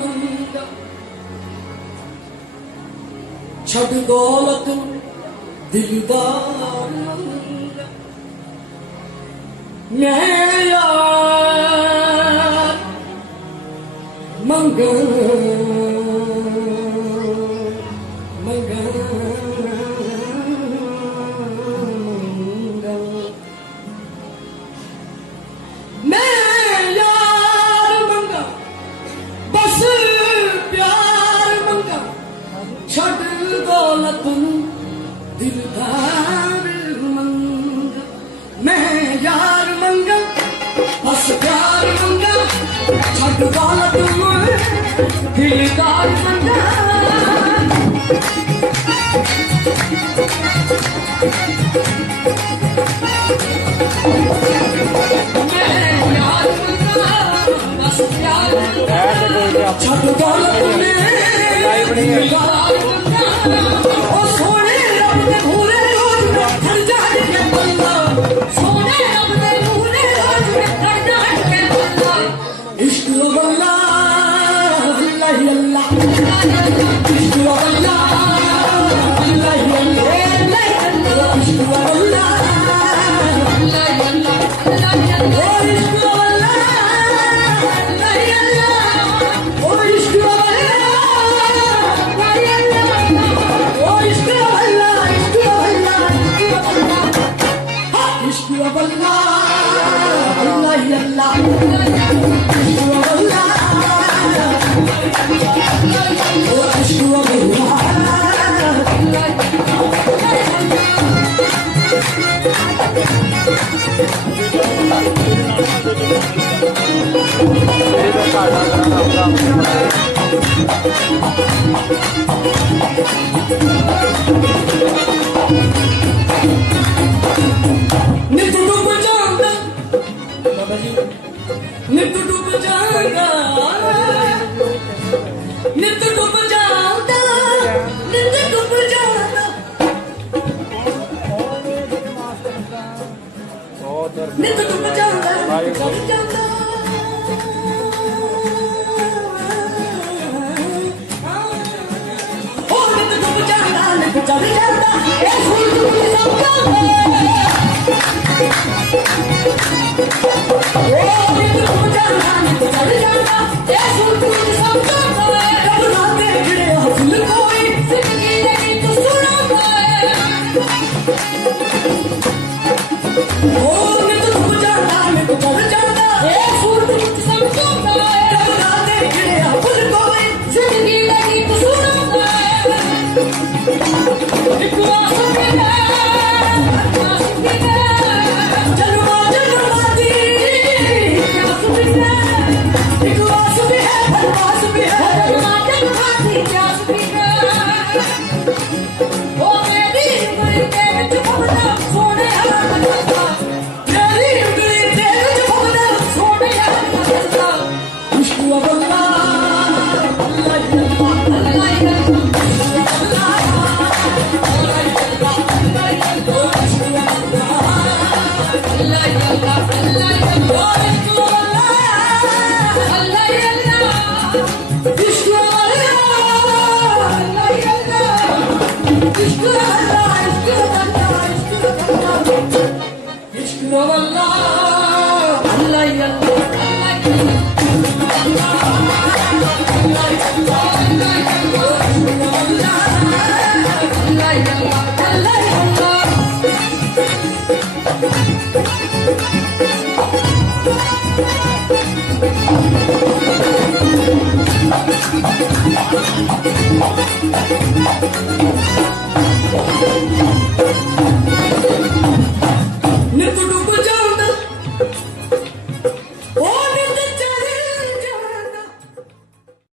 मंगा छड़ दौलत दिलदार मंगा मैं यार मंगा मंगा दिलदार मंगा मैं यार मंगा बस प्यार मंगा छड़ दौलत दिलदार मंगा मैं यार मंगा बस प्यार मंगा छड़ दौलत दिलदार मंगा ओ सोने नित डूब जाएगा नित डूब जाता नित डूब जाता नित डूब जाता चढ़ जाता ओ नित डूब जाता नित चढ़ जाता ए फूल डूब जाता Allah